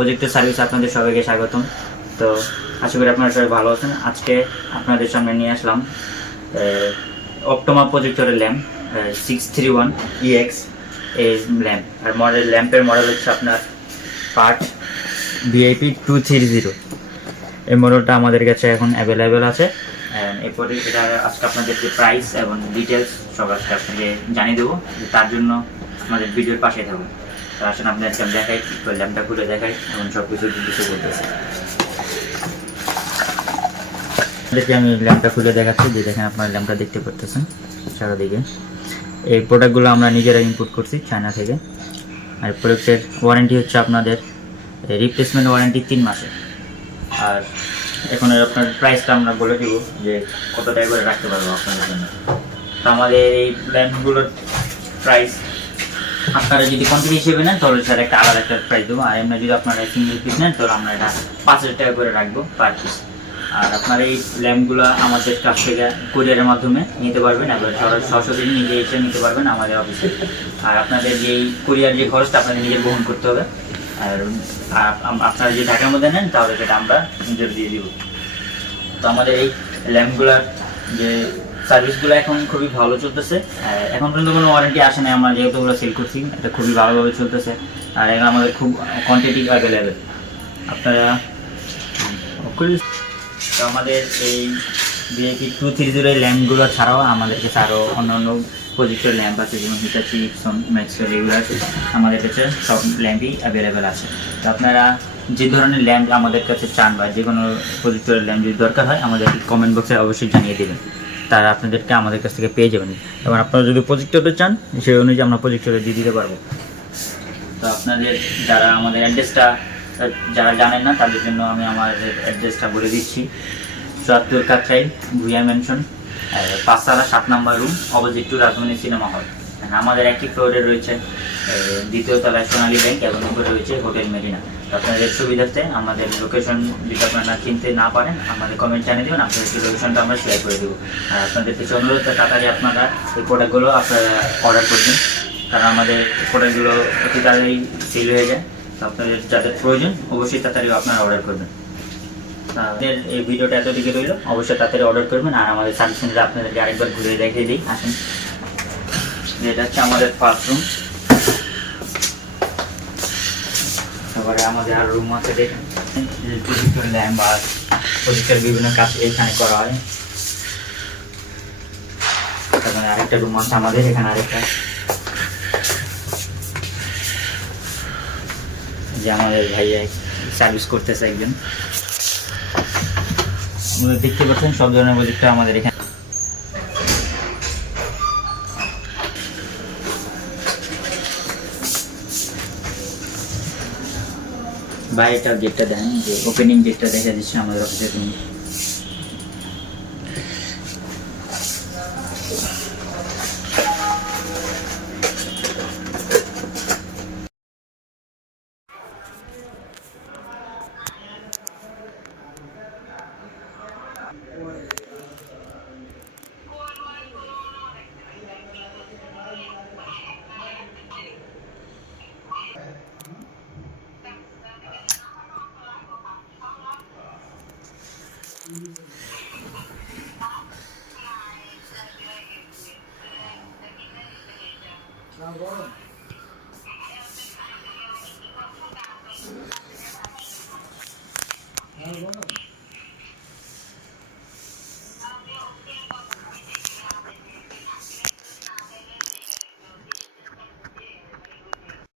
Projector service আপনাদের সবাইকে স্বাগতম। তো আশা করি আপনারা সবাই ভালো আছেন। আজকে আপনাদের সামনে নিয়ে আসলাম অপটোমা প্রজেক্টরের ল্যাম্প 631 EX এই ল্যাম্প। আর ল্যাম্পের মডেল হচ্ছে আপনার পার্ট VIP 230। এই মডেলটা আমাদের কাছে এখন অ্যাভেলেবেল আছে। এরপরে এটা আজকে আপনাদেরকে প্রাইস এবং ডিটেলস সব আজকে আপনাকে জানিয়ে দেবো। তার জন্য আমাদের ভিডিওর পাশে থাকুন। তো আসেন আপনাদেরকে আমি দেখাই, ল্যাম্পটা খুলে দেখাই এবং সব কিছু করতেছে। আপনাদেরকে আমি ল্যাম্পটা খুলে দেখাচ্ছি, যে দেখেন আপনারা ল্যাম্পটা দেখতে পারতেছেন চারদিকে। এই প্রোডাক্টগুলো আমরা নিজেরা ইম্পোর্ট করছি চায়না থেকে। আর প্রোডাক্টের ওয়ারেন্টি হচ্ছে আপনাদের রিপ্লেসমেন্ট ওয়ারেন্টি 3 মাসের। আর এখন আপনার প্রাইসটা আমরা বলে দিব যে কত টাকা করে রাখতে পারবো আপনাদের জন্য। তো আমাদের এই ল্যাম্পগুলোর প্রাইস আপনারা যদি কোয়ান্টিটি হিসেবে নেন তাহলে স্যার একটা আলাদা একটা প্রাইস দেবো। আর এমনি যদি আপনারা সিঙ্গেল পিস নেন তাহলে আমরা এটা 5,000 টাকা করে রাখবো পার পিস। আর আপনার এই ল্যাম্পগুলো আমাদের কাছ থেকে কুরিয়ারের মাধ্যমে নিতে পারবেন, এবার সরাসরি নিজে এসে নিতে পারবেন আমাদের অফিসে। আর আপনাদের যেই কুরিয়ার যে খরচটা আপনাদের নিজে বহন করতে হবে। আর আপনারা যদি ঢাকার মধ্যে নেন তাহলে সেটা আমরা নিজের দিয়ে দিব। তো আমাদের এই ল্যাম্পগুলোর যে সার্ভিসগুলো এখন খুবই ভালো চলতেছে। এখন পর্যন্ত কোনো ওয়ারেন্টি আসে না, আমরা যেহেতু ওগুলো সেল করছি, এটা খুবই ভালোভাবে চলতেছে। আর এখন আমাদের খুব কোয়ান্টিটি অ্যাভেলেবেল আপনারা। তো আমাদের এই VIP 230 ল্যাম্পগুলো ছাড়াও আমাদের কাছে আরও অন্যান্য প্রজেক্টর ল্যাম্প আছে, যেমন হিটাচি, ইপসন, ম্যাক্সেল, এগুলো আছে আমাদের কাছে সব ল্যাম্পই অ্যাভেলেবেল আছে। তো আপনারা যে ধরনের ল্যাম্প আমাদের কাছে চান বা যে কোনো প্রজেক্টরের ল্যাম্প যদি দরকার হয় আমাদের কমেন্ট বক্সে অবশ্যই জানিয়ে দেবেন, তারা আপনাদেরকে আমাদের কাছ থেকে পেয়ে যাবেন। এবং আপনারা যদি প্রজেক্টরে চান সেই অনুযায়ী আমরা প্রজেক্টরে দিয়ে দিতে পারবো। তো আপনাদের যারা আমাদের অ্যাড্রেসটা যারা জানেন না তাদের জন্য আমি আমার অ্যাড্রেসটা বলে দিচ্ছি। 74 Kakrail Bhuiyan mansion 5 7 number room, opposite to Rajdhani cinema hall. আমাদের একই ফ্লোরে রয়েছে দ্বিতীয় তলায় সোনালী ব্যাংক এবং উপরে রয়েছে হোটেল মেরিনা। আপনাদের সুবিধার্থে আমাদের লোকেশন যদি আপনারা চিনতে না পারেন আমাদের কমেন্ট জানিয়ে দেবেন, আপনাদের লোকেশনটা আমরা শেয়ার করে দেবো। আর আপনাদের কিছু অনুরোধ, তাড়াতাড়ি আপনারা এই প্রোডাক্টগুলো আপনারা অর্ডার করবেন, কারণ আমাদের প্রোডাক্টগুলো অতি তাড়াতাড়ি সেল হয়ে যায়। তো আপনাদের যাদের প্রয়োজন অবশ্যই তাড়াতাড়ি আপনারা অর্ডার করবেন। আপনাদের এই ভিডিওটা এতদিকে রইল, অবশ্যই তাড়াতাড়ি অর্ডার করবেন। আর আমাদের সার্ভিস সেন্টারে আপনাদেরকে আরেকবার ঘুরে দেখিয়ে দিই, আসেন। এটা হচ্ছে আমাদের ফার্স্ট রুম। তারপরে আমাদের আর রুম আছে, দেখেন প্রজেক্টর ল্যাম্প আর প্রজেক্টর বিভিন্ন কাজ এখানে করা হয়। তারপরে আরেকটা রুম আছে আমাদের, এখানে আরেকটা যে আমাদের ভাইয়া সার্ভিস করতেছে একজন। আপনারা দেখতে পাচ্ছেন সব ধরনের প্রজেক্টর আমাদের এখানে। বাইরেটা গেটটা দেখেন, যে ওপেনিং গেটটা দেখা দিচ্ছে আমাদের অফিসের রুম।